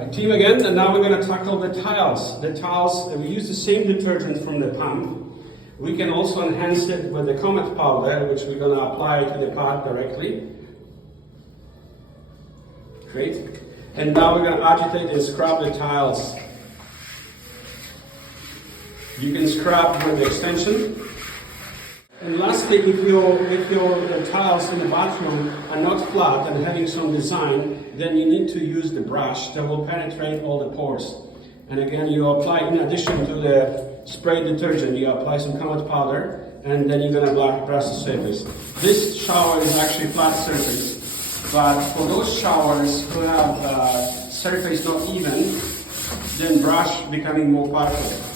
Hi team again, and now we're going to tackle the tiles. The tiles, we use the same detergent from the pump. We can also enhance it with the Comet powder, which we're going to apply to the part directly. Great. And now we're going to agitate and scrub the tiles. You can scrub with the extension. And lastly, if your tiles in the bathroom are not flat and having some design, then you need to use the brush that will penetrate all the pores. And again, you apply, in addition to the spray detergent, you apply some Comet powder, and then you're going to brush the surface. This shower is actually flat surface, but for those showers who have surface not even, then brush becoming more perfect.